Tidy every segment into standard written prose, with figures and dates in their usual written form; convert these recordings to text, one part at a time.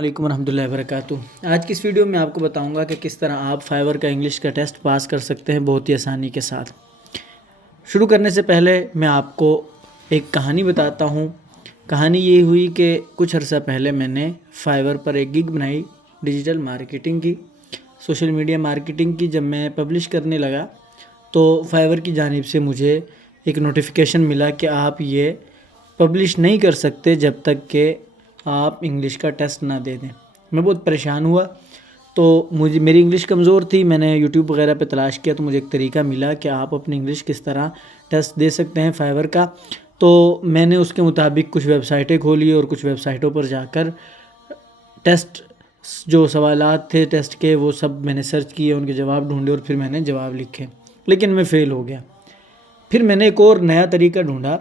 علیکم ورحمۃ اللہ وبرکاتہ۔ آج کی اس ویڈیو میں آپ کو بتاؤں گا کہ کس طرح آپ فائیور کا انگلش کا ٹیسٹ پاس کر سکتے ہیں بہت ہی آسانی کے ساتھ۔ شروع کرنے سے پہلے میں آپ کو ایک کہانی بتاتا ہوں۔ کہانی یہ ہوئی کہ کچھ عرصہ پہلے میں نے فائیور پر ایک گگ بنائی، ڈیجیٹل مارکیٹنگ کی، سوشل میڈیا مارکیٹنگ کی۔ جب میں پبلش کرنے لگا تو فائیور کی جانب سے مجھے ایک نوٹیفیکیشن ملا کہ آپ یہ پبلش نہیں کر سکتے جب تک کہ آپ انگلش کا ٹیسٹ نہ دے دیں۔ میں بہت پریشان ہوا، تو میری انگلش کمزور تھی۔ میں نے یوٹیوب وغیرہ پہ تلاش کیا تو مجھے ایک طریقہ ملا کہ آپ اپنی انگلش کس طرح ٹیسٹ دے سکتے ہیں فائیور کا۔ تو میں نے اس کے مطابق کچھ ویب سائٹیں کھولی اور کچھ ویب سائٹوں پر جا کر ٹیسٹ جو سوالات تھے ٹیسٹ کے وہ سب میں نے سرچ کیے، ان کے جواب ڈھونڈے اور پھر میں نے جواب لکھے، لیکن میں فیل ہو گیا۔ پھر میں نے ایک اور نیا طریقہ ڈھونڈا،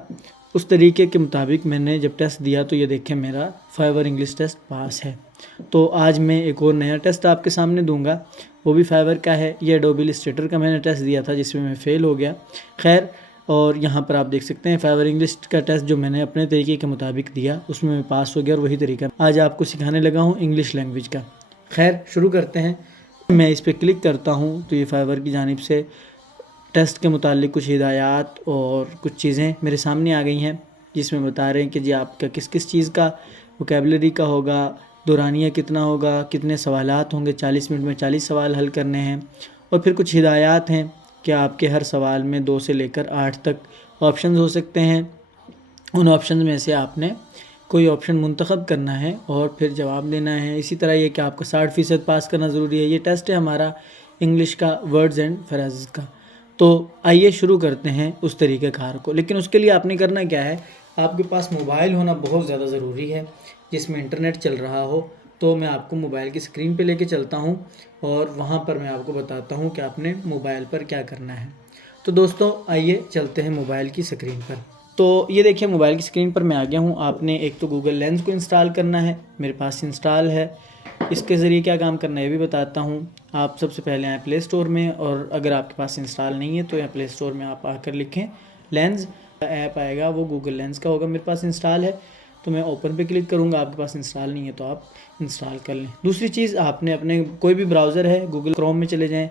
اس طریقے کے مطابق میں نے جب ٹیسٹ دیا تو یہ دیکھیں میرا فائیور انگلش ٹیسٹ پاس ہے۔ تو آج میں ایک اور نیا ٹیسٹ آپ کے سامنے دوں گا، وہ بھی فائیور کا ہے۔ یہ ایڈوبی السٹریٹر کا میں نے ٹیسٹ دیا تھا جس میں فیل ہو گیا، خیر۔ اور یہاں پر آپ دیکھ سکتے ہیں فائیور انگلش کا ٹیسٹ جو میں نے اپنے طریقے کے مطابق دیا اس میں پاس ہو گیا، اور وہی طریقہ آج آپ کو سکھانے لگا ہوں انگلش لینگویج کا۔ خیر شروع کرتے ہیں۔ میں اس پہ کلک کرتا ہوں تو یہ فائیور کی جانب سے ٹیسٹ کے متعلق کچھ ہدایات اور کچھ چیزیں میرے سامنے آ گئی ہیں، جس میں بتا رہے ہیں کہ جی آپ کا کس کس چیز کا ووکیبلری کا ہوگا، دورانیہ کتنا ہوگا، کتنے سوالات ہوں گے، 40 منٹ میں 40 سوال حل کرنے ہیں، اور پھر کچھ ہدایات ہیں کہ آپ کے ہر سوال میں 2 سے لے کر 8 تک آپشنز ہو سکتے ہیں۔ ان آپشنز میں سے آپ نے کوئی آپشن منتخب کرنا ہے اور پھر جواب دینا ہے۔ اسی طرح یہ کہ آپ کا 60% پاس کرنا ضروری ہے۔ یہ ٹیسٹ ہے ہمارا انگلش کا ورڈز اینڈ فریزز کا۔ تو آئیے شروع کرتے ہیں اس طریقہ کار کو، لیکن اس کے لیے آپ نے کرنا کیا ہے، آپ کے پاس موبائل ہونا بہت زیادہ ضروری ہے جس میں انٹرنیٹ چل رہا ہو۔ تو میں آپ کو موبائل کی سکرین پہ لے کے چلتا ہوں اور وہاں پر میں آپ کو بتاتا ہوں کہ آپ نے موبائل پر کیا کرنا ہے۔ تو دوستو آئیے چلتے ہیں موبائل کی سکرین پر۔ تو یہ دیکھیں موبائل کی سکرین پر میں آ گیا ہوں۔ آپ نے ایک تو گوگل لینس کو انسٹال کرنا ہے، میرے پاس انسٹال ہے۔ اس کے ذریعے کیا کام کرنا ہے یہ بھی بتاتا ہوں۔ آپ سب سے پہلے آئیں پلے اسٹور میں، اور اگر آپ کے پاس انسٹال نہیں ہے تو یہاں پلے اسٹور میں آپ آ کر لکھیں لینز، ایپ آئے گا وہ گوگل لینس کا ہوگا، میرے پاس انسٹال ہے تو میں اوپن پہ کلک کروں گا۔ آپ کے پاس انسٹال نہیں ہے تو آپ انسٹال کر لیں۔ دوسری چیز، آپ نے اپنے کوئی بھی براؤزر ہے گوگل کروم میں چلے جائیں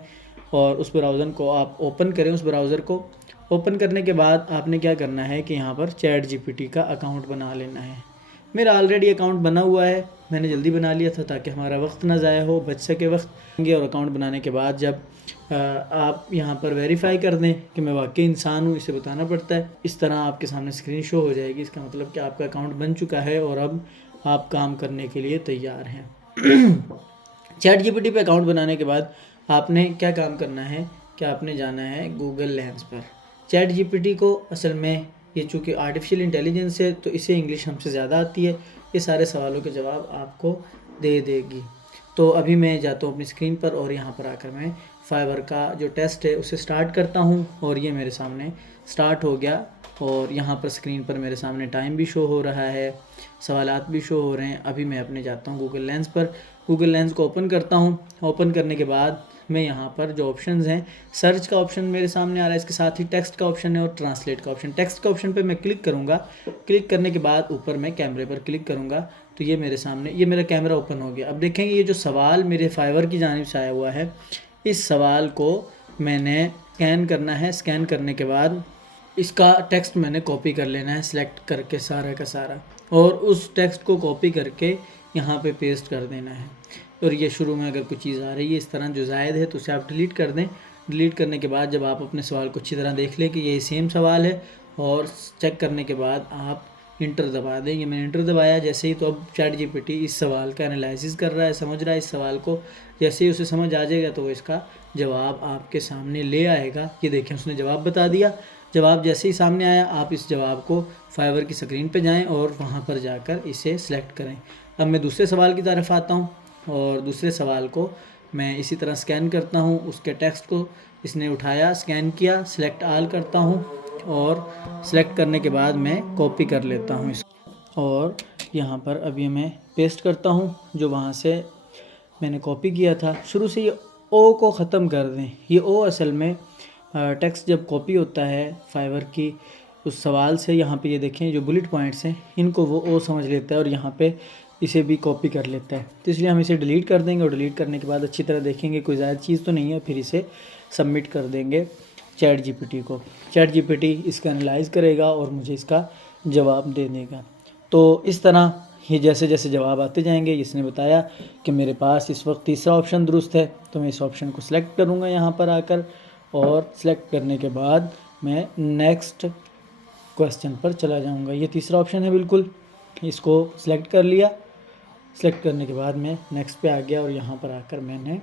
اور اس براؤزر کو آپ اوپن کریں۔ اس براؤزر کو اوپن کرنے کے بعد آپ نے کیا کرنا ہے کہ یہاں پر چیٹ جی پی ٹی کا اکاؤنٹ بنا لینا ہے۔ میرا آلریڈی اکاؤنٹ بنا ہوا ہے، میں نے جلدی بنا لیا تھا تاکہ ہمارا وقت نہ ضائع ہو، بچ سکے وقت۔ اور اکاؤنٹ بنانے کے بعد جب آپ یہاں پر ویریفائی کر دیں کہ میں واقعی انسان ہوں، اسے بتانا پڑتا ہے، اس طرح آپ کے سامنے اسکرین شو ہو جائے گی۔ اس کا مطلب کہ آپ کا اکاؤنٹ بن چکا ہے اور اب آپ کام کرنے کے لیے تیار ہیں۔ چیٹ جی پی ٹی پہ اکاؤنٹ بنانے کے بعد آپ نے کیا کام کرنا ہے کہ آپ نے جانا ہے گوگل لینس پر۔ چیٹ جی پی ٹی کو اصل میں یہ چونکہ آرٹیفیشیل انٹیلیجنس ہے تو اسے انگلش ہم سے زیادہ آتی ہے، یہ سارے سوالوں کے جواب آپ کو دے دے گی۔ تو ابھی میں جاتا ہوں اپنی اسکرین پر اور یہاں پر آ کر میں فائیور کا جو ٹیسٹ ہے اسے سٹارٹ کرتا ہوں، اور یہ میرے سامنے سٹارٹ ہو گیا، اور یہاں پر اسکرین پر میرے سامنے ٹائم بھی شو ہو رہا ہے، سوالات بھی شو ہو رہے ہیں۔ ابھی میں اپنے جاتا ہوں گوگل لینس پر، گوگل لینس کو اوپن کرتا ہوں۔ اوپن کرنے کے بعد میں یہاں پر جو آپشنز ہیں، سرچ کا آپشن میرے سامنے آ رہا ہے، اس کے ساتھ ہی ٹیکسٹ کا آپشن ہے اور ٹرانسلیٹ کا آپشن۔ ٹیکسٹ کا آپشن پہ میں کلک کروں گا، کلک کرنے کے بعد اوپر میں کیمرے پر کلک کروں گا تو یہ میرے سامنے یہ میرا کیمرہ اوپن ہو گیا۔ اب دیکھیں گے یہ جو سوال میرے فائیور کی جانب سے آیا ہوا ہے، اس سوال کو میں نے اسکین کرنا ہے۔ اسکین کرنے کے بعد اس کا ٹیکسٹ میں نے کاپی کر لینا ہے، سلیکٹ کر کے سارا کا سارا، اور اس ٹیکسٹ کو کاپی کر کے یہاں پہ پیسٹ کر دینا ہے۔ اور یہ شروع میں اگر کوئی چیز آ رہی ہے اس طرح جو زائد ہے تو اسے آپ ڈیلیٹ کر دیں۔ ڈیلیٹ کرنے کے بعد جب آپ اپنے سوال کو اچھی طرح دیکھ لیں کہ یہ سیم سوال ہے، اور چیک کرنے کے بعد آپ انٹر دبا دیں۔ یہ میں نے انٹر دبایا جیسے ہی، تو اب چیٹ جی پی ٹی اس سوال کا انالائسس کر رہا ہے، سمجھ رہا ہے اس سوال کو۔ جیسے ہی اسے سمجھ آ جائے گا تو وہ اس کا جواب آپ کے سامنے لے آئے گا۔ یہ دیکھیں اس نے جواب بتا دیا۔ جواب جیسے ہی سامنے آیا آپ اس جواب کو فائیور کی سکرین پہ جائیں اور وہاں پر جا کر اسے سلیکٹ کریں۔ اب میں دوسرے سوال کی طرف آتا ہوں، اور دوسرے سوال کو میں اسی طرح اسکین کرتا ہوں۔ اس کے ٹیکسٹ کو اس نے اٹھایا، اسکین کیا، سلیکٹ آل کرتا ہوں، اور سلیکٹ کرنے کے بعد میں کاپی کر لیتا ہوں اس کو، اور یہاں پر ابھی میں پیسٹ کرتا ہوں جو وہاں سے میں نے کاپی کیا تھا۔ شروع سے یہ او کو ختم کر دیں۔ یہ او اصل میں ٹیکسٹ جب کاپی ہوتا ہے فائیور کی اس سوال سے، یہاں پہ یہ دیکھیں جو بلٹ پوائنٹس ہیں ان کو وہ او سمجھ لیتا ہے، اور یہاں پہ اسے بھی کاپی کر لیتا ہے، تو اس لیے ہم اسے ڈیلیٹ کر دیں گے، اور ڈیلیٹ کرنے کے بعد اچھی طرح دیکھیں گے کوئی زائد چیز تو نہیں ہے، پھر اسے سبمٹ کر دیں گے چیٹ جی پی ٹی کو۔ چیٹ جی پی ٹی اس کا انالائز کرے گا اور مجھے اس کا جواب دے دے گا۔ تو اس طرح یہ جیسے جیسے جواب آتے جائیں گے، اس نے بتایا کہ میرے پاس اس وقت تیسرا آپشن درست ہے، تو میں اس آپشن کو سلیکٹ کروں گا یہاں پر آ کر، اور سلیکٹ کرنے کے بعد میں نیکسٹ کویسچن پر چلا جاؤں گا۔ یہ تیسرا آپشن ہے بالکل، اس کو سلیکٹ کر لیا۔ سلیکٹ کرنے کے بعد میں نیکسٹ پہ آ گیا، اور یہاں پر آ کر میں نے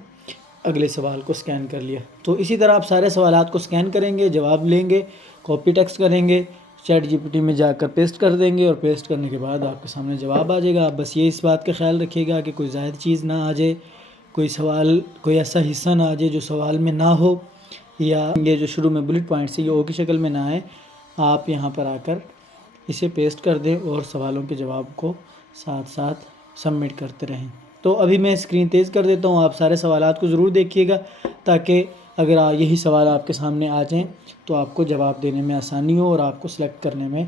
اگلے سوال کو سکین کر لیا۔ تو اسی طرح آپ سارے سوالات کو سکین کریں گے، جواب لیں گے، کاپی ٹیکسٹ کریں گے، چیٹ جی پی ٹی میں جا کر پیسٹ کر دیں گے، اور پیسٹ کرنے کے بعد آپ کے سامنے جواب آ جائے گا۔ آپ بس یہ اس بات کا خیال رکھیے گا کہ کوئی زائد چیز نہ آ جائے، کوئی سوال کوئی ایسا حصہ نہ آ جائے جو سوال میں نہ ہو، یا یہ جو شروع میں بلٹ پوائنٹس ہے یہ او کی شکل میں نہ آئے۔ آپ یہاں پر آ کر اسے پیسٹ کر دیں اور سوالوں کے جواب کو ساتھ ساتھ سبمٹ کرتے رہیں۔ تو ابھی میں اسکرین تیز کر دیتا ہوں، آپ سارے سوالات کو ضرور دیکھیے گا، تاکہ اگر یہی سوال آپ کے سامنے آ جائیں تو آپ کو جواب دینے میں آسانی ہو اور آپ کو سلیکٹ کرنے میں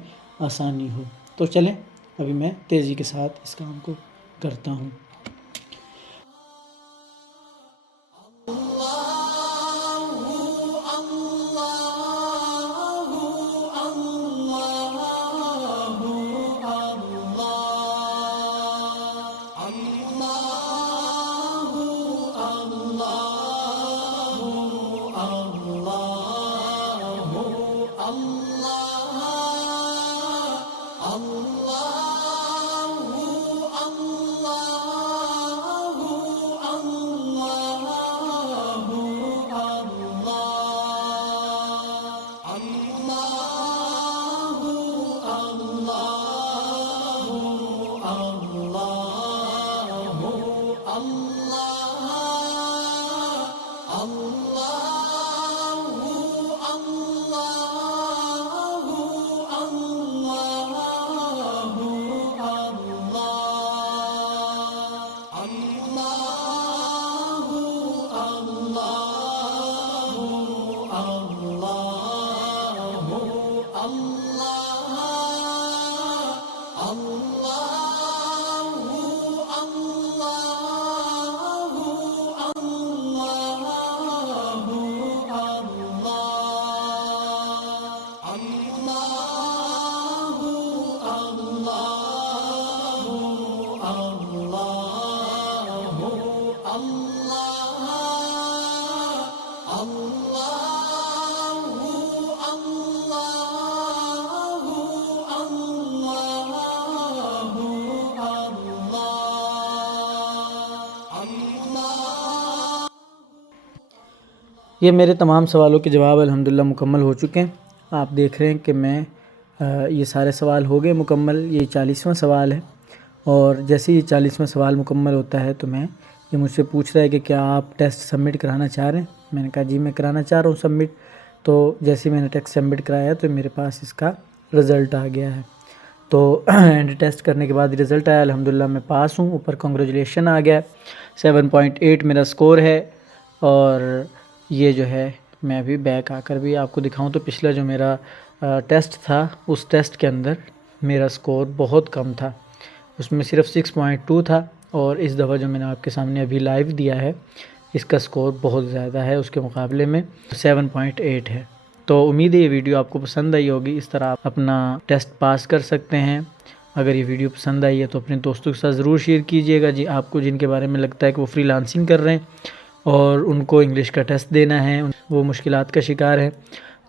آسانی ہو۔ تو چلیں ابھی میں تیزی کے ساتھ اس کام کو کرتا ہوں۔ یہ میرے تمام سوالوں کے جواب الحمدللہ مکمل ہو چکے ہیں۔ آپ دیکھ رہے ہیں کہ میں یہ سارے سوال ہو گئے مکمل۔ یہ 40واں سوال ہے، اور جیسے یہ 40واں سوال مکمل ہوتا ہے تو یہ مجھ سے پوچھ رہا ہے کہ کیا آپ ٹیسٹ سبمٹ کرانا چاہ رہے ہیں۔ میں نے کہا جی میں کرانا چاہ رہا ہوں سبمٹ۔ تو جیسے میں نے ٹیسٹ سبمٹ کرایا تو میرے پاس اس کا رزلٹ آ گیا ہے۔ تو اینڈ ٹیسٹ کرنے کے بعد رزلٹ آیا، الحمدللہ میں پاس ہوں، اوپر کنگریچولیشن آ گیا، 7.8 میرا سکور ہے۔ اور یہ جو ہے میں ابھی بیک آ کر بھی آپ کو دکھاؤں تو پچھلا جو میرا ٹیسٹ تھا اس ٹیسٹ کے اندر میرا سکور بہت کم تھا، اس میں صرف 6.2 تھا، اور اس دفعہ جو میں نے آپ کے سامنے ابھی لائیو دیا ہے اس کا سکور بہت زیادہ ہے، اس کے مقابلے میں 7.8 ہے۔ تو امید ہے یہ ویڈیو آپ کو پسند آئی ہوگی، اس طرح آپ اپنا ٹیسٹ پاس کر سکتے ہیں۔ اگر یہ ویڈیو پسند آئی ہے تو اپنے دوستوں کے ساتھ ضرور شیئر کیجیے گا، جی آپ کو جن کے بارے میں لگتا ہے کہ وہ فری لانسنگ کر رہے ہیں اور ان کو انگلش کا ٹیسٹ دینا ہے، وہ مشکلات کا شکار ہے،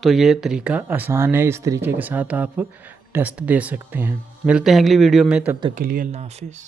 تو یہ طریقہ آسان ہے، اس طریقے کے ساتھ آپ ٹیسٹ دے سکتے ہیں۔ ملتے ہیں اگلی ویڈیو میں، تب تک کے لیے اللہ حافظ۔